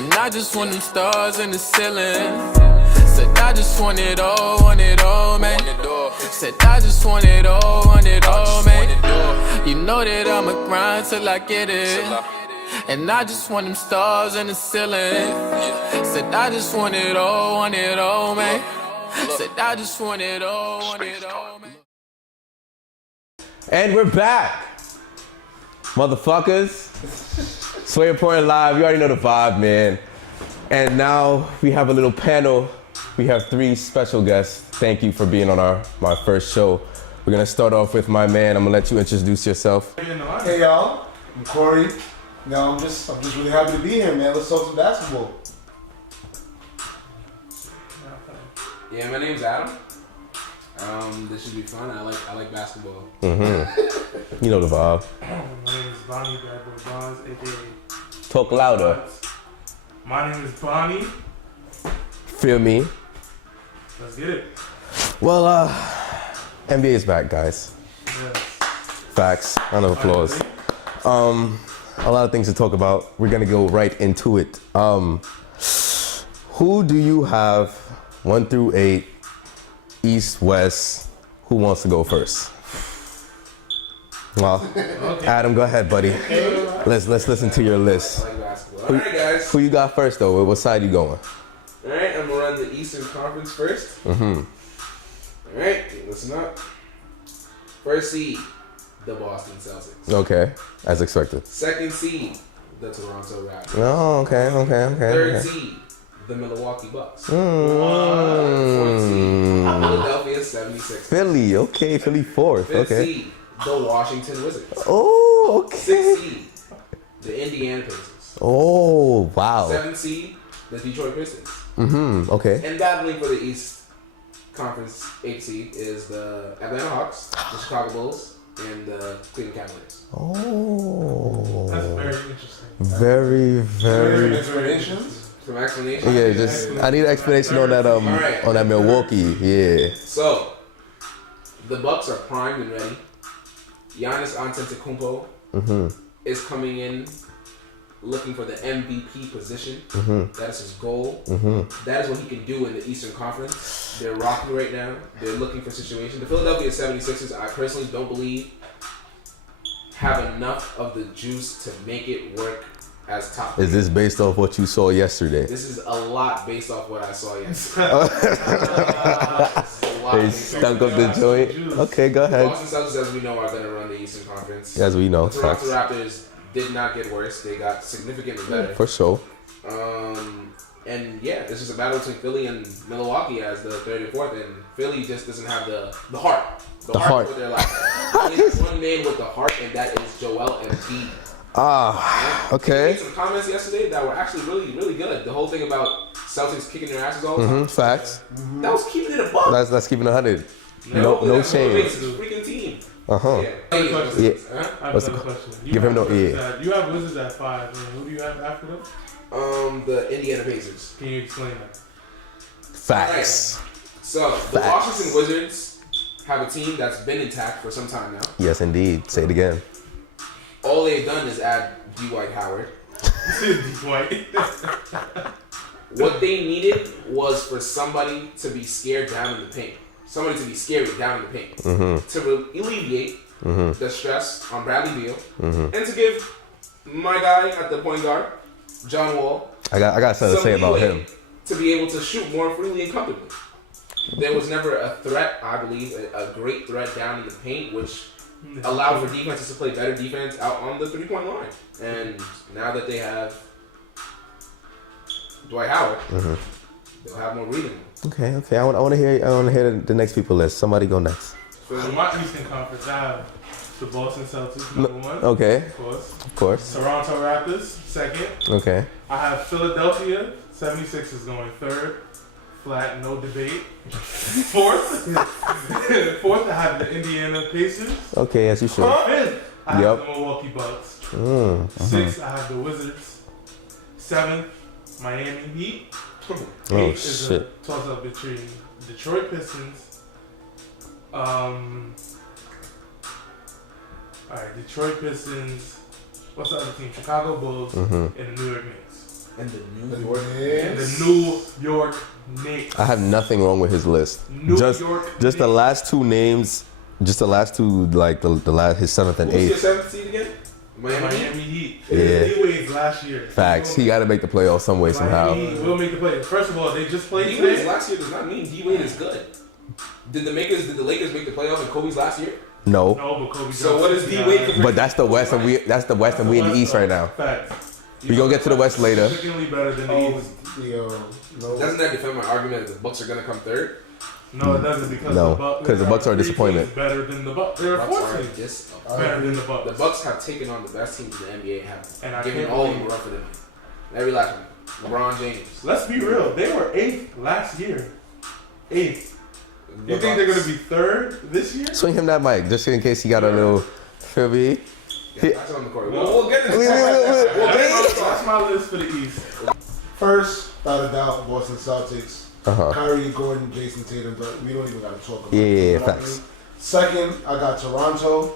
And I just want them stars in the ceiling. Said I just want it all, man. Said I just want it all, man. You know that I'ma grind till I get it. And I just want them stars in the ceiling. Said I just want it all, man. Said I just want it all, man. And we're back, motherfuckers. Sway Reporting Live, you already know the vibe, man. And now we have a little panel. We have 3 special guests. Thank you for being on my first show. We're gonna start off with my man. I'm gonna let you introduce yourself. Hey y'all, I'm Corey. I'm just really happy to be here, man. Let's talk some basketball. Yeah, my name's Adam. This should be fun. I like basketball. Mm-hmm. You know the vibe. My name is Bonnie, Bad Boy Bonds, aka. Talk louder. My name is Bonnie. Feel me? Let's get it. Well, NBA is back, guys. Yes. Facts. Round of applause. A lot of things to talk about. We're gonna go right into it. Who do you have 1 through 8, East, West? Who wants to go first? Well, okay. Adam, go ahead, buddy. Let's listen to your list. I like basketball. Alright, guys. Who you got first, though? What side you going? Alright, I'm gonna run the Eastern Conference first. Mm-hmm. Alright, listen up. First seed, the Boston Celtics. Okay, as expected. Second seed, the Toronto Raptors. Oh, okay. Third seed, the Milwaukee Bucks. Mm. Fourth seed, Philadelphia 76ers. Philly, okay. Philly fourth, Fifth okay. seed, the Washington Wizards. Oh, okay. Sixth seed, the Indiana Pacers. Oh, wow. Seventh seed, the Detroit Pistons. Mm-hmm, okay. And battling for the East Conference 8th seed is the Atlanta Hawks, the Chicago Bulls, and the Cleveland Cavaliers. Oh. That's very interesting. Very. Explanations? Some explanation? Yeah, just I need an explanation on that Alright. on that Milwaukee. Yeah. So, the Bucks are primed and ready. Giannis Antetokounmpo is coming in looking for the MVP position. That is his goal. That is what he can do in the Eastern Conference. They're rocking right now. They're looking for situations. The Philadelphia 76ers, I personally don't believe, have enough of the juice to make it work as top. Is this based off what you saw yesterday? This is a lot based off what I saw yesterday. They stunk up the joint. Okay, go The ahead. Boston Celtics, as we know, are going to run the Eastern Conference. As we know, The Toronto facts. Raptors did not get worse. They got significantly better. For sure. And yeah, it's just a battle between Philly and Milwaukee as the third and fourth, and Philly just doesn't have the heart. The heart. Is what they're like. They have one man with the heart, and that is Joel Embiid. Okay. He made some comments yesterday that were actually really, really good. The whole thing about Celtics kicking their asses all the time. Facts. That was keeping it a buck. That's keeping 100. No no shame. It's a freaking team. Uh-huh. Yeah. I have a question. Yeah. I have What's another the- question. Give him no You have Wizards at 5. Man. Who do you have after them? The Indiana Pacers. Can you explain that? Facts. So the Facts. Washington Wizards have a team that's been intact for some time now. Yes, indeed. Say it again. All they've done is add Dwight Howard. Dwight. What they needed was for somebody to be scared down in the paint. Somebody to be scary down in the paint. To alleviate the stress on Bradley Beal. And to give my guy at the point guard, John Wall, I got something to say about leeway him. to be able to shoot more freely and comfortably. There was never a threat, I believe, a great threat down in the paint, which allowed for defenses to play better defense out on the 3-point line. And now that they have Dwight Howard, they'll have more breathing room. Okay. I want to hear the next people list. Somebody go next. So my Eastern Conference, I have the Boston Celtics, number 1. Okay. Of course. Toronto Raptors, second. Okay. I have Philadelphia 76ers going third. Flat, no debate. Fourth, I have the Indiana Pacers. Okay, as you should. Fifth, I have the Milwaukee Bucks. Sixth, I have the Wizards. Seventh, Miami Heat. Eighth is a toss-up between Detroit Pistons. Alright, Detroit Pistons. What's the other team? Chicago Bulls and the New York Knicks. And the New The York Knicks. The New York Knicks. I have nothing wrong with his list. New just York just the Knicks. last two names, just the last two, like the last his 7th and Who's your 8th. 7th seed again? Miami Miami. Heat. Yeah. D-Wade's last year. Facts. He got to make the playoffs some way somehow. Miami Heat will make the play. First of all, they just played D-Wade's today. last year does not mean D-Wade is good. Did the Lakers make the playoffs in Kobe's last year? No, No, but Kobe. So what is D-Wade compared but that's the West and we in the East right now. Facts. We gonna get to the West later. Significantly better than the Oh, East. no. Doesn't that defend my argument that the Bucks are gonna come third? No, it doesn't because No, the Bucks. 'cause the Bucks are a three disappointment. teams Better than the Bucks. They're a Bucks fourth are team. this. Better than the The Bucks. Bucks have taken on the best teams in the NBA, And I have given can't all of them believe- a run for them. Every last one. LeBron James. Let's be real. They were 8th last year. 8th. You think they're gonna be 3rd this year? Swing him that mic just in case he got a little. Feel me? Yeah, that's on the court. We'll get into Wait. That's my list for the East. First, without a doubt, Boston Celtics. Uh-huh. Kyrie, Gordon, Jason Tatum, but we don't even got to talk about Yeah, it. You know what I facts. mean? Second, I got Toronto.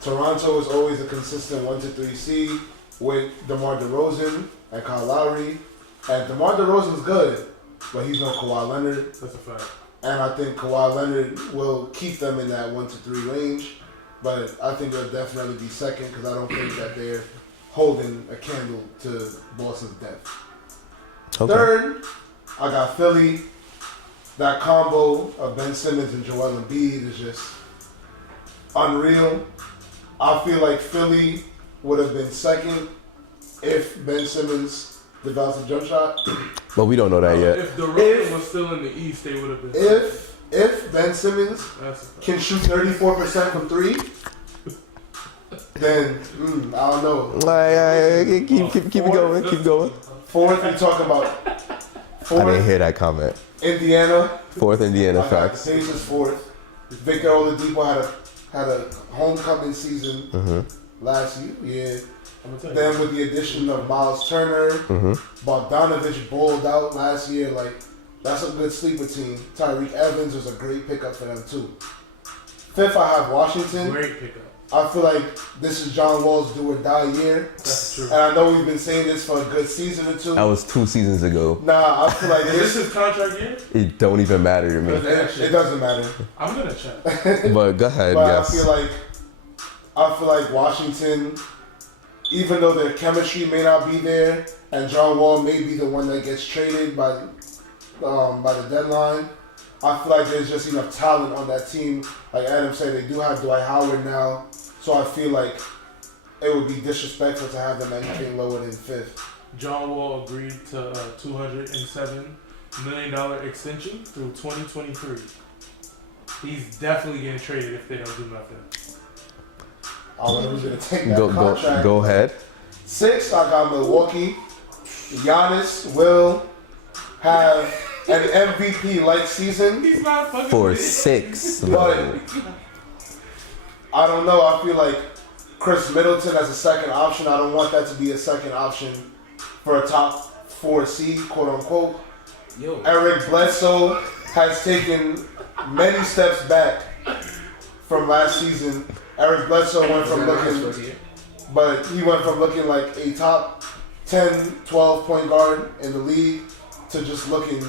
Toronto is always a consistent 1 to 3 seed with DeMar DeRozan and Kyle Lowry. And DeMar DeRozan's good, but he's no Kawhi Leonard. That's a fact. And I think Kawhi Leonard will keep them in that 1 to 3 range. But I think they'll definitely be second because I don't think that they're holding a candle to Boston's depth. Okay. Third, I got Philly. That combo of Ben Simmons and Joel Embiid is just unreal. I feel like Philly would have been second if Ben Simmons develops a jump shot. But we don't know that yet. If the Rockets was still in the East, they would have been. If Ben Simmons That's a fact. can shoot 34% from three, then I don't know. Keep it going. Keep going. Fourth, we talk about I didn't fourth, hear that comment. Indiana. 4th Indiana I got the facts. Pacers fourth. Victor Oladipo had a homecoming season last year. Yeah. I'm gonna tell you. Then with the addition of Miles Turner, Bogdanovich bowled out last year. Like that's a good sleeper team. Tyreek Evans was a great pickup for them too. Fifth, I have Washington. Great pickup. I feel like this is John Wall's do or die year. That's true. And I know we've been saying this for a good season or two. That was 2 seasons ago. Nah, I feel like Is this this. his contract year? It don't even matter to me. It doesn't matter. I'm gonna check. But go ahead, But yes. I feel like Washington, even though their chemistry may not be there, and John Wall may be the one that gets traded by the deadline, I feel like there's just enough talent on that team. Like Adam said, they do have Dwight Howard now, so I feel like it would be disrespectful to have them anything lower than fifth. John Wall agreed to a $207 million extension through 2023. He's definitely getting traded if they don't do nothing. I don't know who's gonna take that contract. Go ahead. Six, I got Milwaukee. Giannis will have an MVP-like season. He's not fucking For with it. 6. But I don't know. I feel like Chris Middleton as a second option. I don't want that to be a second option for a top 4 seed, quote unquote. Yo. Eric Bledsoe has taken many steps back from last season. Eric Bledsoe went from looking like a top 10, 12 point guard in the league to just looking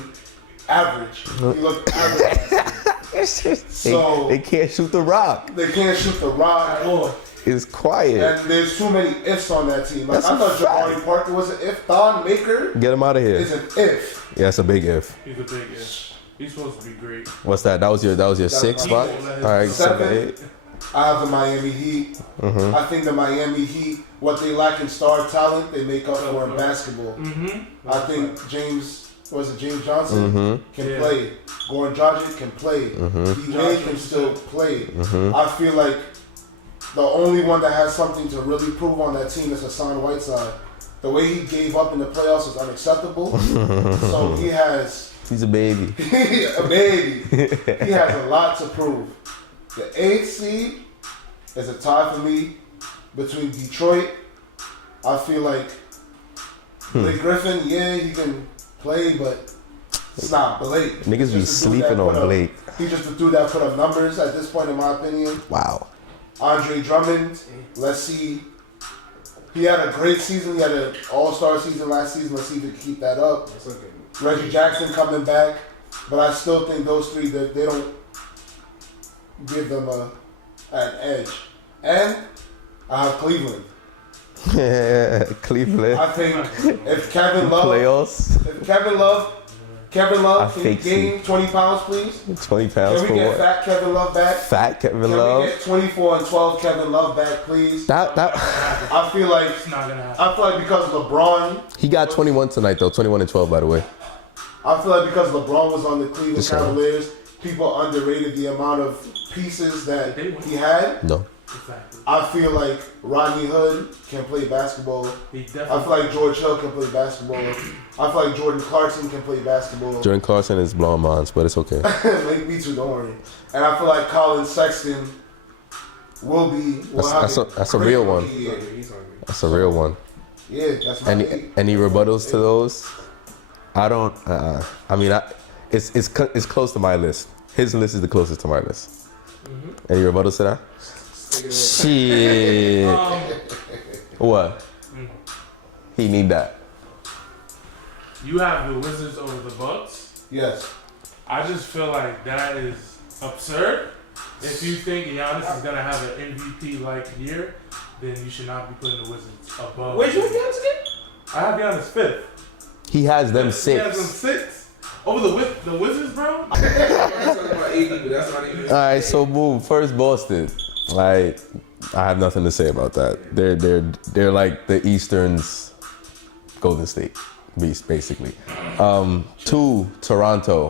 average. He looked average. So They can't shoot the rock. they can't shoot the rock. It's quiet. And there's too many ifs on that team. Like, That's I thought a fact. Jabari Parker was an if. Don Maker Get him out of here. is an if. Yeah, that's a big if. He's a big ish. He's supposed to be great. What's that? That was your 6th spot? my- All right, 7, Seven. 8. I have the Miami Heat. I think the Miami Heat, what they lack in star talent, they make up for in basketball. Mm-hmm. I think James Johnson can Yeah. play. Goran Dragic can play. D-Wade can still play. I feel like the only one that has something to really prove on that team is Hassan Whiteside. The way he gave up in the playoffs is unacceptable. So he has He's a baby. a baby. He has a lot to prove. The 8th seed is a tie for me between Detroit. I feel like Blake Griffin, yeah, he can play, but it's not Blake. Niggas be Just a dude that sleeping on put up- Blake. He's just a dude that put up numbers at this point, in my opinion. Wow. Andre Drummond, let's see He had a great season. He had an all-star season last season. Let's see if he can keep that up. That's okay. Reggie Jackson coming back. But I still think those three, they don't give them an edge. And I have Cleveland. Cleveland. I think if Kevin Love, Playoffs. if Kevin Love can gain 20 pounds, please. 20 pounds Can for we get what? fat Kevin Love back? Fat Kevin Can Love. we get 24 and 12 Kevin Love back, please? That I feel like It's not gonna happen. I feel like because LeBron, he got 21 tonight though. 21 and 12 by the way. I feel like because LeBron was on the Cleveland Yes, sir. Cavaliers, people underrated the amount of pieces that They won. he had. No. Exactly. I feel like Rodney Hood can play basketball. He I feel definitely. like George Hill can play basketball. I feel like Jordan Clarkson can play basketball. Jordan Clarkson is blowing minds, but it's okay. Like me too, don't worry. And I feel like Colin Sexton will be. That's a real one. Yeah, he's hungry. That's a real one. Yeah, that's my Any rebuttals to those? I don't. I mean, it's close to my list. His list is the closest to my list. Any rebuttals to that? Shit. What? He need that. You have the Wizards over the Bucks. Yes. I just feel like that is absurd. If you think Giannis is gonna have an MVP-like year, then you should not be putting the Wizards above. Where'd you have Giannis again? I have Giannis fifth. He has them He has them 6. six. Over the Wizards, bro. I'm talking about AD, but that's not even. All right, so boom. First, Boston. Like, I have nothing to say about that. They're like the Eastern's Golden State, basically. 2, Toronto.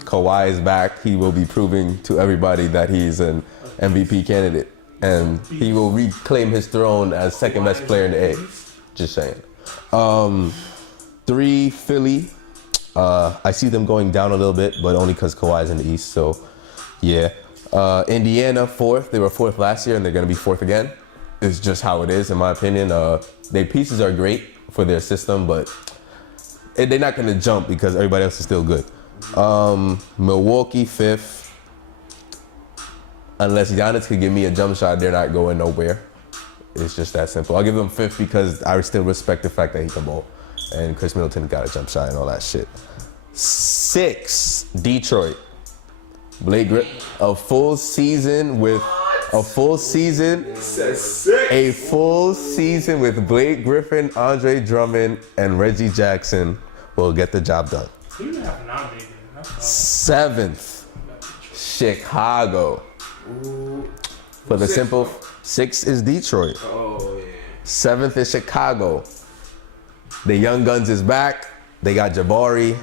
Kawhi is back. He will be proving to everybody that he's an MVP candidate, and he will reclaim his throne as second best player in the A. Just saying. 3, Philly. I see them going down a little bit, but only because Kawhi's in the East. So, yeah. Indiana 4th. They were 4th last year, and they're gonna be 4th again. It's just how it is, in my opinion. Their pieces are great for their system, but they're not gonna jump because everybody else is still good. Milwaukee 5th. Unless Giannis could give me a jump shot, they're not going nowhere. It's just that simple. I'll give them 5th because I still respect the fact that he can ball. And Chris Middleton got a jump shot and all that shit. 6, Detroit. Blake Griffin, a full season with Blake Griffin, Andre Drummond, and Reggie Jackson will get the job done. Who you have nominated? 7th, Chicago. For the simple, 6 is Detroit. Oh yeah. 7th is Chicago. The Young Guns is back. They got Jabari.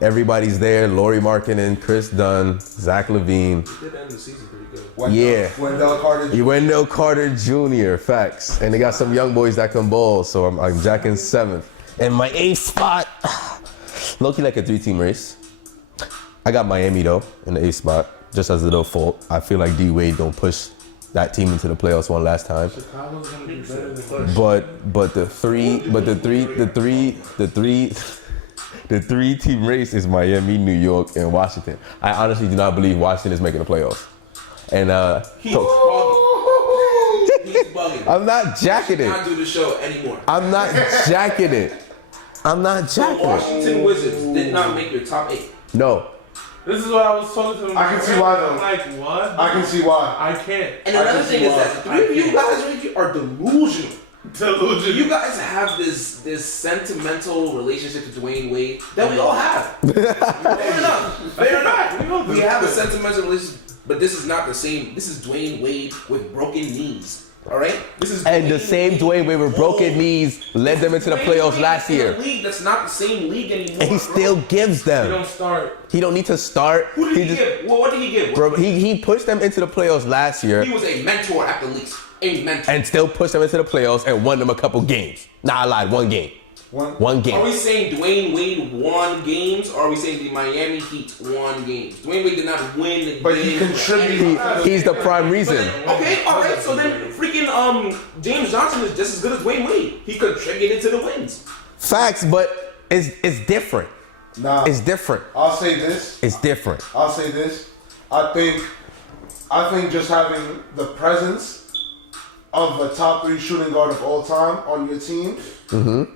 Everybody's there. Lauri Markkanen, Chris Dunn, Zach LaVine. He did end the season pretty good. Yeah. Wendell Carter. Wendell Carter Jr. Facts. And they got some young boys that can ball, so I'm jacking 7th. And my 8th spot, low-key like a 3-team race. I got Miami though in the 8th spot, just as a little fault. I feel like D-Wade don't push that team into the playoffs one last time. Chicago's gonna be better than But the 3-team race is Miami, New York, and Washington. I honestly do not believe Washington is making the playoffs. And He's bugging. He's bugging. I'm not jacking He it. should not do the show anymore. I'm not jacking it. I'm not The jacking it. Washington Wizards did not make your top 8. No. This is what I was talking to him. I can see why, though. I'm like, what? I can see why. I can't. And another thing is that the 3 of you guys right here are delusional. Delusion. You guys have this sentimental relationship to Dwayne Wade that we all have. Fair enough. Fair enough. We have a sentimental relationship, but this is not the same. This is Dwayne Wade with broken knees. All right. This is And the same Dwayne Wade with broken knees led them into the playoffs last year. In a league that's not the same league anymore. And he still gives You them. don't start. He don't need to start. Who did he just, give? Well, what did he give? Bro, he pushed them into the playoffs last year He was a mentor at the least. A mentor. and still pushed them into the playoffs and won them a couple games. Nah, I lied. One game. One Are game. we saying Dwayne Wade won games, or are we saying the Miami Heat won games? Dwayne Wade did not win But he games. contributed. He's the prime reason. Okay, all right. So then, freaking James Johnson is just as good as Dwayne Wade. He contributed to the wins. Facts, but it's different. Nah. It's different. I'll say this. It's different. I'll say this. I think just having the presence of a top 3 shooting guard of all time on your team,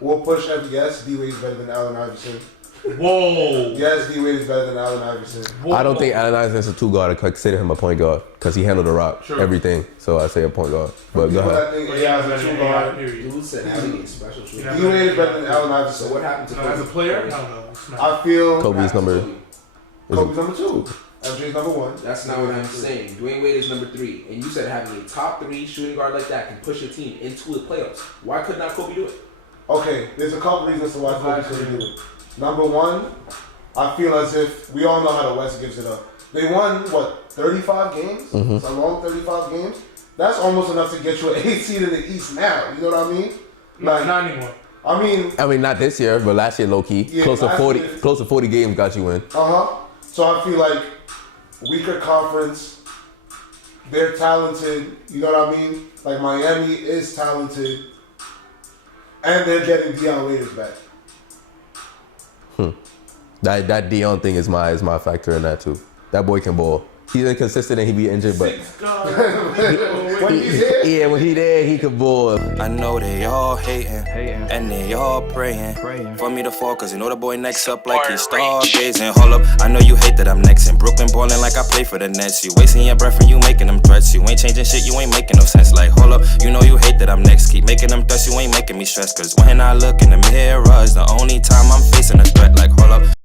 we'll push yes, D-Wade is better than Allen Iverson. Whoa. Yes, D-Wade is better than Allen Iverson. Whoa. I don't think Allen Iverson is a 2 guard. I consider him a point guard because he handled the rock, everything. So I say a point guard. But go ahead. I think AI is a 2 guard. Dude said having a special shooting. D-Wade is better than Allen Iverson. So what happened to No, as a player? I don't know. I feel Kobe's number. Kobe's number 2. MJ's number 1. That's not what I'm saying. Dwayne Wade is number 3, and you said having a top 3 shooting guard like that can push your team into the playoffs. Why could not Kobe do it? Okay, there's a couple reasons to why Kobe couldn't do it. Number 1, I feel as if we all know how the West gives it up. They won 35 games? It's a long 35 games. That's almost enough to get you an 8 seed in the East now. You know what I mean? Like, not anymore. I mean, not this year, but last year, low key. Yeah, close to 40 games got you in. So I feel like weaker conference, they're talented, you know what I mean? Like Miami is talented, and they're getting Dion Waiters back. That Dion thing is my factor in that too. That boy can ball. He's inconsistent and he be injured, but When he's here, yeah, when he there, he can ball. I know they all hating, and they all praying for me to fall, cause you know the boy next up like he's stargazing. Hold up, I know you hate that I'm next in Brooklyn ballin' like I play for the Nets. You wasting your breath and you making them threats. You ain't changing shit, you ain't making no sense. Like, hold up, you know you hate that I'm next. Keep making them threats, you ain't making me stress. Cause when I look in the mirror, is the only time I'm facing a threat. Like, hold up.